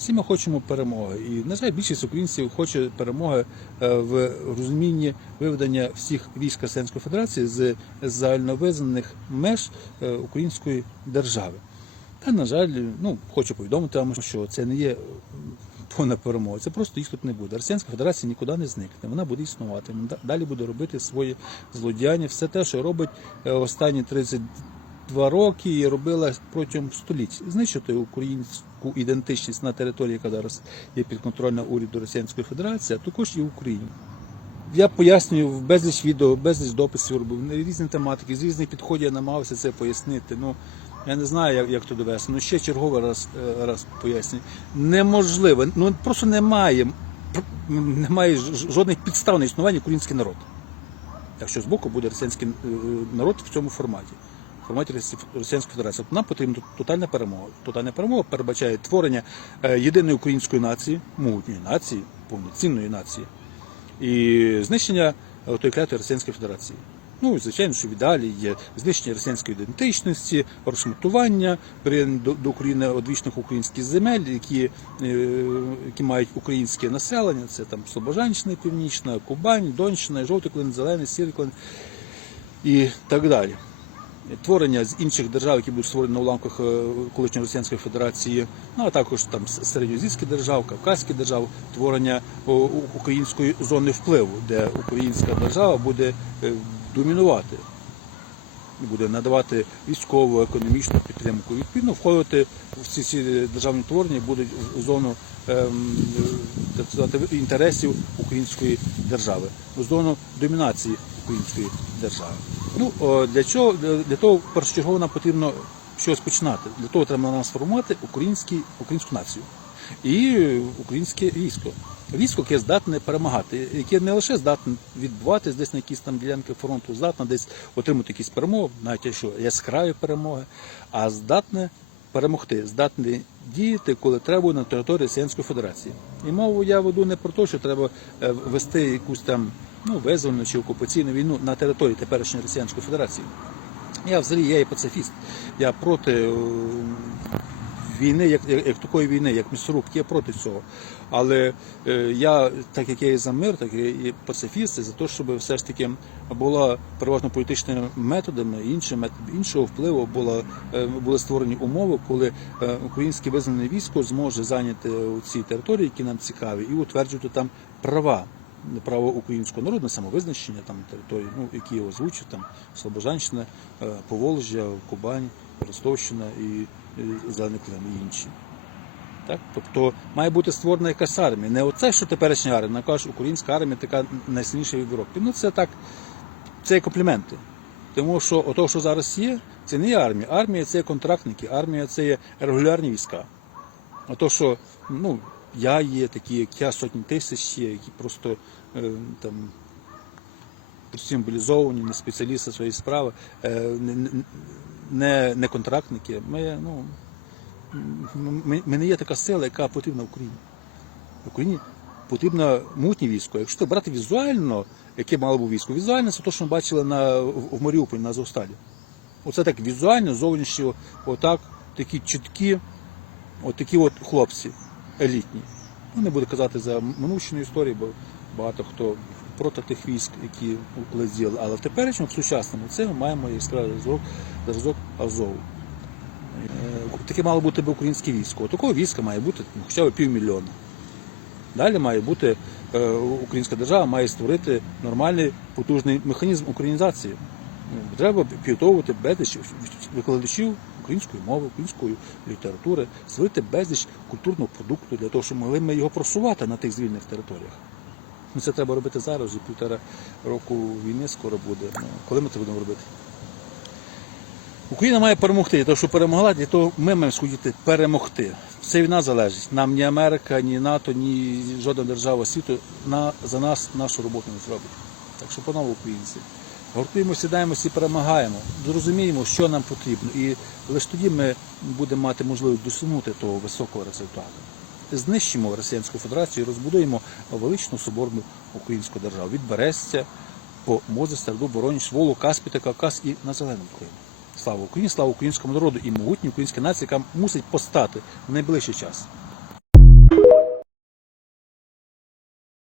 Всі ми хочемо перемоги. І, на жаль, більшість українців хоче перемоги е, в розумінні виведення всіх військ Російської Федерації з загальновизнаних меж е, української держави. Та, на жаль, ну хочу повідомити вам, що це не є е, повна перемога, це просто їх тут не буде. Росіянська Федерація нікуди не зникне, вона буде існувати, вона далі буде робити своє злодіяння, все те, що робить останні 30 два роки і робила протягом століть знищити українську ідентичність на території, яка зараз є підконтрольна уряду Російської Федерації, а також і в Україні. Я пояснюю безліч відео, безліч дописів робив різні тематики, з різних підходів я намагався це пояснити. Ну я не знаю, як як то довести. але ну, ще черговий раз е, раз пояснюю. Неможливо, ну просто немає немає жодних підстав на існування український народ. Якщо з боку буде російський е, народ в цьому форматі. Форматі Російської Федерації. Нам потрібна тотальна перемога. Тотальна перемога передбачає творення е, єдиної української нації, могутньої нації, повноцінної нації і знищення е, тої клятої Російської Федерації. Ну, і, звичайно, що в є знищення російської ідентичності, розшматування приєднання до, до України одвічних українських земель, які, е, які мають українське населення. Це там Слобожанщина Північна, Кубань, Донщина, Жовтий клин, Зелений, Сірий клин і так далі. Творення з інших держав, які будуть створені на уламках е, колишньої Російської Федерації, ну а також там с- середньоазійських держав, кавказьких держав, творення української зони впливу, де українська держава буде е, домінувати буде надавати військову, економічну підтримку. Відповідно, входити в ці всі державні творення будуть в зону ем, інтересів української держави, в зону домінації української держави. Ну для чого для, того першочергово нам потрібно щось починати. Для того треба нам сформувати українську націю і українське військо. Військо, яке здатне перемагати, яке не лише здатне відбуватись десь на якісь там ділянки фронту, здатне десь отримати якісь перемоги, навіть якщо яскраві перемоги, а здатне перемогти, здатне діяти, коли треба на території Російської Федерації. І мову я веду не про те, що треба е, вести якусь там ну, визвольну чи окупаційну війну на території теперішньої Російської Федерації. Я взагалі я є пацифіст. Я проти е, війни, як, як, такої війни, як місорук, я проти цього. Але е, я, так як я і за мир, так і, пацифіст, за те, щоб все ж таки була переважно політичними методами, методами іншого впливу була, е, були створені умови, коли е, українське визнане військо зможе зайняти ці території, які нам цікаві, і утверджувати там права право українського народу на самовизначення там території, ну які я озвучив, там Слобожанщина, е, Поволжя, Кубань, Ростовщина і, Зелений і інші. Так? Тобто має бути створена якась армія. Не оце, що теперішня армія, вона каже, українська армія така найсильніша в Європі. Ну це так, це є компліменти. Тому що ото, що зараз є, це не є армія. Армія це є контрактники, армія це є регулярні війська. А то, що ну, я є, такі, як я, сотні тисяч є, які просто е, там прості мобілізовані, не спеціалісти своєї справи, е, не, не, не контрактники. Ми, ну, ми, ми не є така сила, яка потрібна Україні. Україні потрібно мутнє військо. Якщо брати візуально, яке мало б військо, візуально це те, що ми бачили на, в Маріуполі на Азовсталі. Оце так візуально, зовнішньо, отак, такі чіткі, от такі от хлопці елітні. Ну, не буду казати за минувщину історію, бо багато хто проти тих військ, які діяли. Але в теперішньому, в сучасному, це ми маємо яскравий зразок, зразок Азову. Е, Таке мало бути б українське військо. Такого війська має бути ну, хоча б півмільйона. Далі має бути е, українська держава має створити нормальний потужний механізм українізації. Ну, Треба підготовувати безліч викладачів української мови, української літератури, створити безліч культурного продукту для того, щоб могли ми його просувати на тих звільнених територіях. Ну, це треба робити зараз, вже півтора року війни скоро буде. Ну, коли ми це будемо робити? Україна має перемогти. Того, щоб перемогла, для того ми маємо схотіти перемогти. Це від нас залежить. Нам ні Америка, ні НАТО, ні жодна держава світу на, за нас нашу роботу не зробить. Так що, панове українці, гуртуємося, сідаємося і перемагаємо, зрозуміємо, що нам потрібно. І лише тоді ми будемо мати можливість досягнути того високого результату. Знищимо Російську Федерацію і розбудуємо величну соборну українську державу від Берестя по Мози, Серду, Бороніч, Волу, Каспі та Кавказ і на Зеленому Україні. Слава Україні, слава українському народу і могутній українській нації, яка мусить постати в найближчий час.